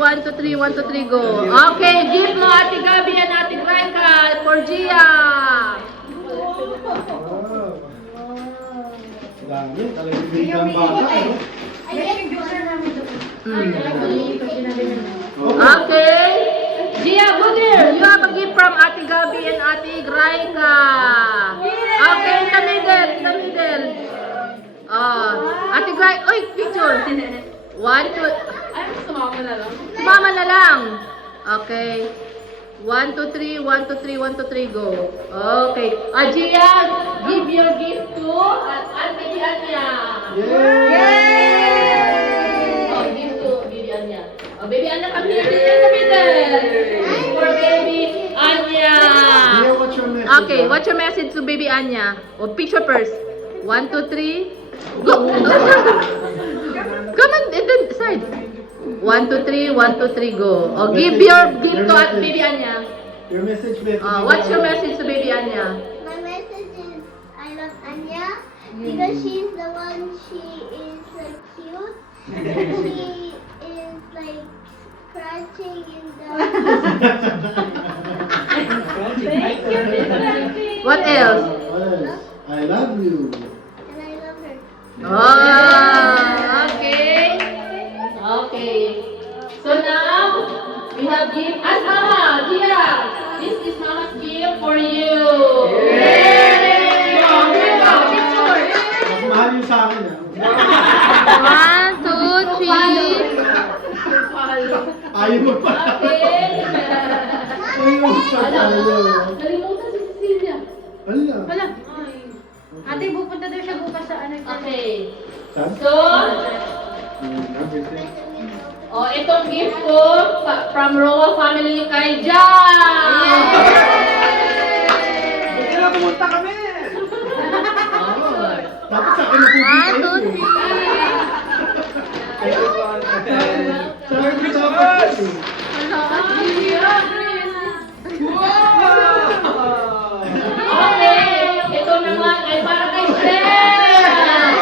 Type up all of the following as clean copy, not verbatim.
1, 2, 3, 1, 2, 3, go. Okay, give mo Ate Gabi and Ate Glenka for Gia. Dami, talagang bigyan bata. Okay. Gia, good girl. You have a gift from Ate Gabi and Ate Glenka. Okay, in the middle, in the middle. Ate Glenka, oy, picture. 1, 2, Sumama na lang. sumama na lang. Okay. 1, 2, 3, 1, 2, 3, 1, 2, 3, go. Okay. Gia, give your gift to Auntie Anya. Yay! Oh, give to Baby Anya. Oh, Baby Anya, come here in the middle. For Baby Anya. Gia, what's your message? Okay, what's your message to Baby Anya? Oh, picture first. 1, 2, 3, go. Come on, in the side. 1, 2, 3, 1, 2, 3, go. Oh, give your gift to Baby Anya. Your message, baby. What's your message to Baby Anya? My message is I love Anya because she's the one. She is like cute and she is like scratching in the. What else? What else? I love you. And I love her. Oh, okay. Okay. So now, we have gift. Ask Mama, Gia. This is Mama's gift for you. Yay! Oh, here you go. Picture. Mas mahal yung sa akin, ah. 1, 2, 3. Ayaw mo pa. Okay. Ayaw mo pa tayo. Nalimutan si Cecilia. Hala. Wala. Ate, pupunta daw siya bukas sa ano. Okay. Saan? So, itong gift ko from Roa family kay Jan. Buti na pumunta kami. Dapat sa akin na pupunta yun. Sa akin na dapat yun. Okay, ito naman ay para kay Steph.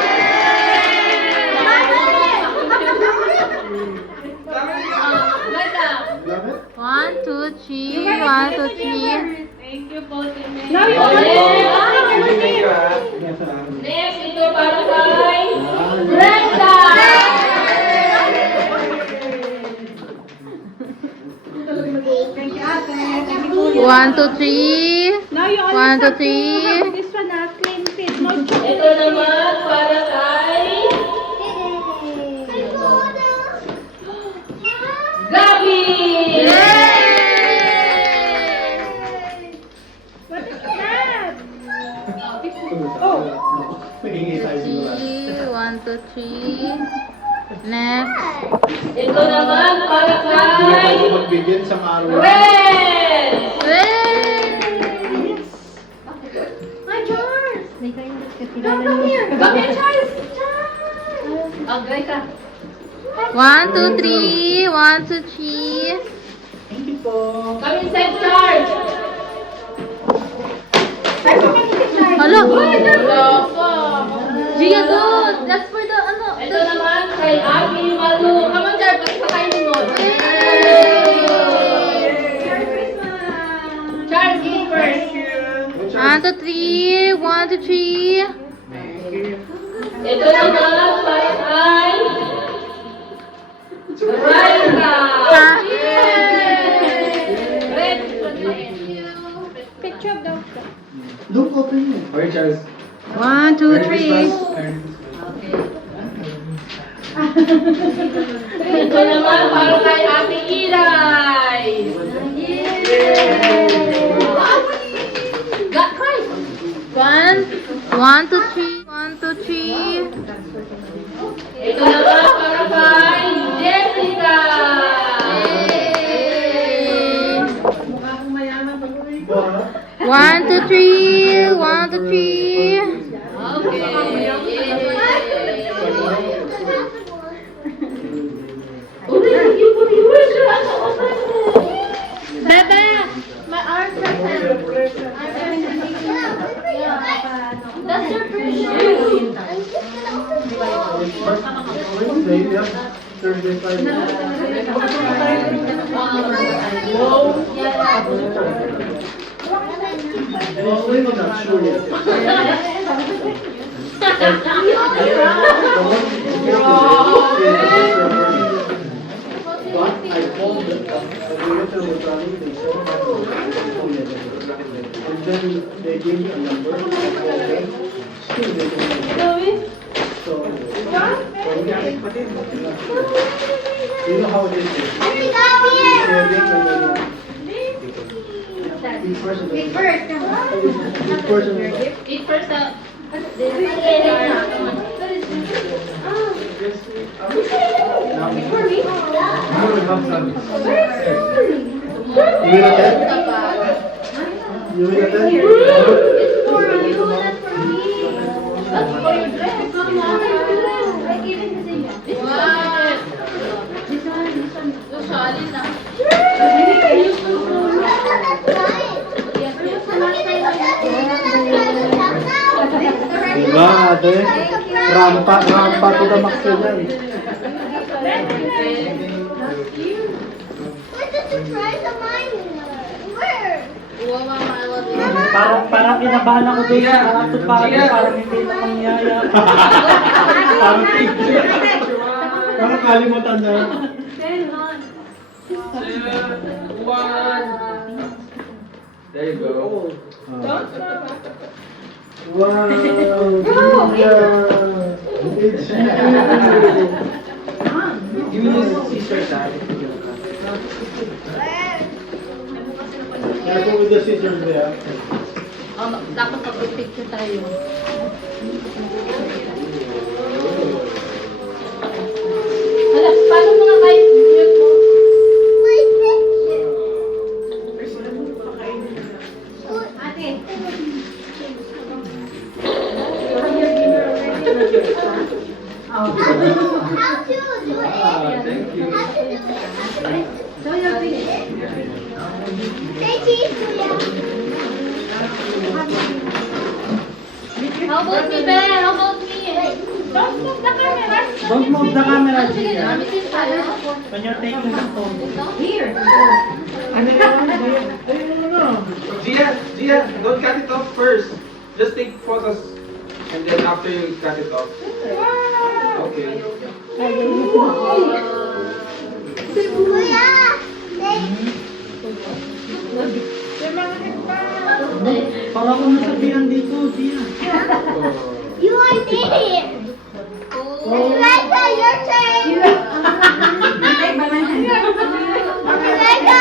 Love it? 1, 2, 3, 1, 2, 3. Thank you po, Tine. Next, ito para kay Brenda. 1, 2, 3. Now you 1, 2, 3. this one na clean fit. No chocolate. Ito naman para kay Gabi. What is that? Mahingi tayo siguro. 1, 2, 3. Next. Ito naman para Hindi kay ako magbigyan sa araw. Red. My Charles! Come here, Charles. Oh, great ka. 1, 2, 3. 1, 2, 3. Thank you po. Come inside, Charles. Hello. Gia, good. That's for the ano. Ito naman kay Abby Malu. Come on, Charles. Pagpakainin mo. Charles, eat first. 1, 2, 3. 1, 2, 3. Ito naman para kay Raika. Red. Picture daw siya. Look, open mo. Okay, Charles. 1, 2, 3. Ito naman para kay Ate Iray. Got right. 1, 2, 3. 1, 2, 3. Ito naman para kay Jessica. Mukhang mayaman pag uwi. 1, 2, 3. 1, 2, 3. Okay. Bebe, my arm That's your first shoe. First, Thursday, Friday. Well, we're not sure yet. But I called them, I went to the Rotary, they said, and then they gave me a number, I called them, still they don't know. So, you know how it is. Ate, come here. Each person. Wait first. Each person. Eat first up. You will attend? You will attend? For you, not for me. That's for your dress. Mama, I gave it to you. Wow. This one. Usually na. Diba, ate? Rampa to the max yan. Where's the surprise of mine? Where? Wow, mama, I love you. Parang kinabahan ako doon sa parang hindi na mangyaya. Parang kalimutan na. 10 on. 1. There you go. Wow! Yeah! It's you! Give me this scissors, Dad. Careful with the scissors there. Dapat mag-picture tayo. Hala, paano mga kayo mo? My picture. Ate. How to do it? Thank you. How to do it? So your picture. Say cheese, Kuya. How about me, Ben? How about me? Don't move the camera. Don't move the camera, Gia. Gamitin tayo. When you're taking the phone. Here. Gia, don't cut it off first. Just take photos, and then after you cut it off. Okay. Kuya, say, Para ako nasabihan dito, Gia. you are there. Rebecca, your turn. Ay, banana. Rebecca.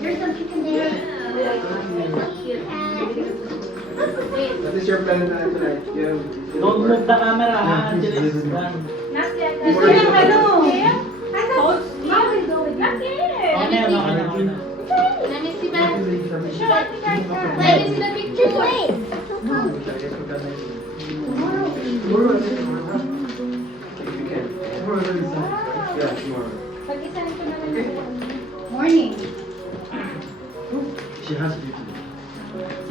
There's some chicken there. What is your plan tonight? Don't move the camera, ha? Until it's done. Gusto niya ano? Mom will go with you. Okay na. Let me see, Ben. Let me Wait, see the picture. just wait. Yeah, tomorrow. Pag-isa nito na lang. Morning. She has to be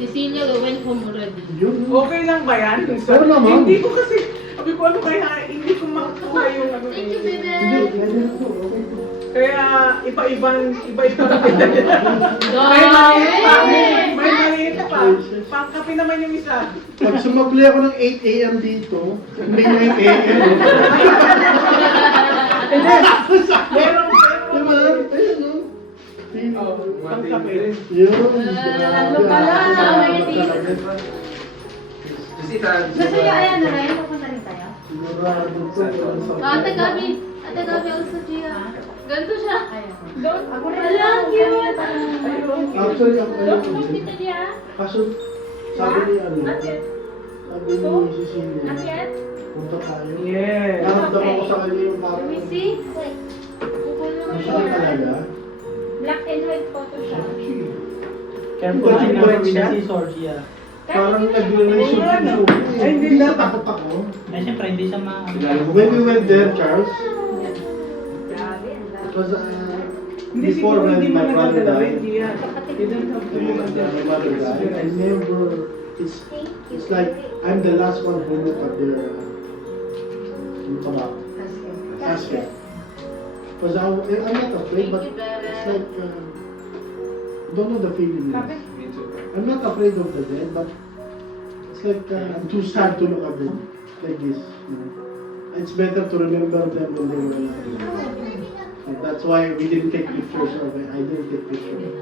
Cecilia went home already. Yun. Okay lang ba yan? Oo naman. Hindi ko kasi, sabi ko ano kaya, hindi ko makuha yung ano Thank you, eh. baby. Pwede na po, okay po. Kaya iba-ibang may maliit pa, may maliit pa. Pangkapi naman yung isa. Pag sumabli ako ng 8 a.m. dito, may 9 a.m. Meron, Diba? Ayun, no? oh, pangkapi. Yun. Lalo pala. Jessica, Gusto niyo ayan na rin? Pupunta rin tayo? Sigurado to. Ate Gabi. Ate Gabi also, Gia. Ganito siya. Ako rin. Alam, cute. Actually, ang alam ko Don't din. kita niya. Kaso, sabi ni ano, sabi ni Cecilia, punta tayo. Yes. Naramdaman ko sa kanya yung parang, Let me see. gusto niya talaga. Black and white photo siya. Careful Ito, na ito, siya. ito. Si Sorgia. Parang nag-relation Ano? ko. Ay, hindi Sa dapat. takot ako. Eh, siyempre, hindi siya ma... When we went there, Charles, it was Hindi before siguro when hindi mo my brother nagdadalawin, died. hindi yan. You don't have to When do my mother died, I never, it's like I'm the last one who looked at their casket. Because I'm not afraid, but it's like, don't know the feeling. Yes. Me too. I'm not afraid of the dead, but it's like I'm too sad to look at them like this. You know? It's better to remember them when they were alive. So that's why we didn't take pictures of it. I didn't take pictures.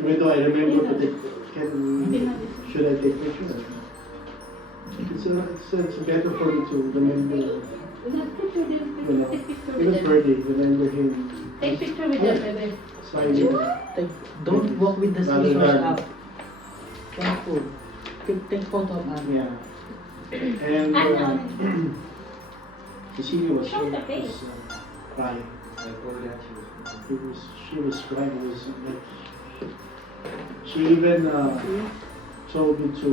Even though I remember to take, should I take pictures? It's better for me to remember, you know, even Ferdy, remember him. Take picture with them, baby. Smiling. Don't walk with the Rather scissors than- up. Careful. Take photo of Anna. Yeah. And Cecilia was crying. She was crying. It was like, she even told me to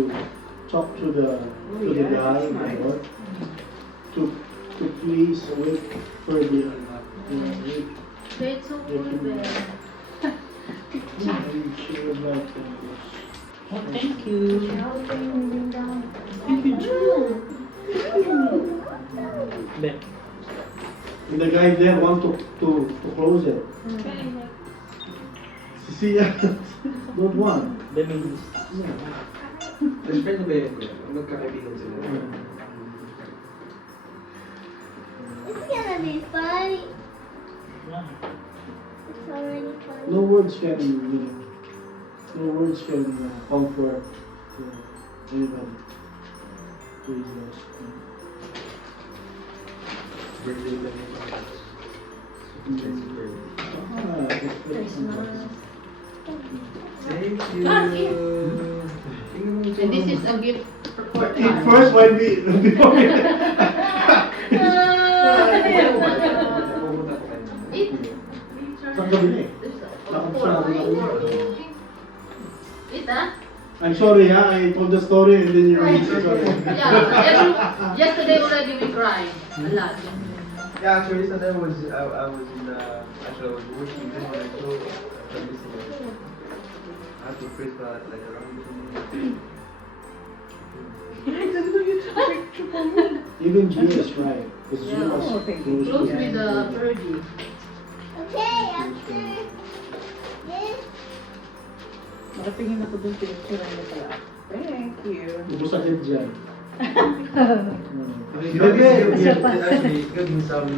talk to the guy in the board to please wait for the you know, wait. It's so cool, baby. And she was like, Oh, thank you. There. and the guy there want to close it. Cecilia don't want. The main. Yeah. Best friend na ba yun? Magkakaibigan sila. It's gonna be fun. Yeah. It's already fun. No words can, you know, no words can comfort anybody who is lost. Birthday lang yun. Ah, that's very Thank you. And this is a gift for Eat first when before we... Eat. Saan ka bili? Eat, ah? I'm sorry, I told the story and then you read it. Sorry. Yeah, yesterday already we cried a lot. Yeah, actually, so I was in actually I was working then when I saw the missing. I had to pray for like around 2 minutes. Even Gia is right. Because Gia Yeah. was close Close to with the Fergie. Okay, after this, Nakatingin ako dun, picture niya pala. Thank you. Ubus agad dyan. I mean, God is giving actually giving some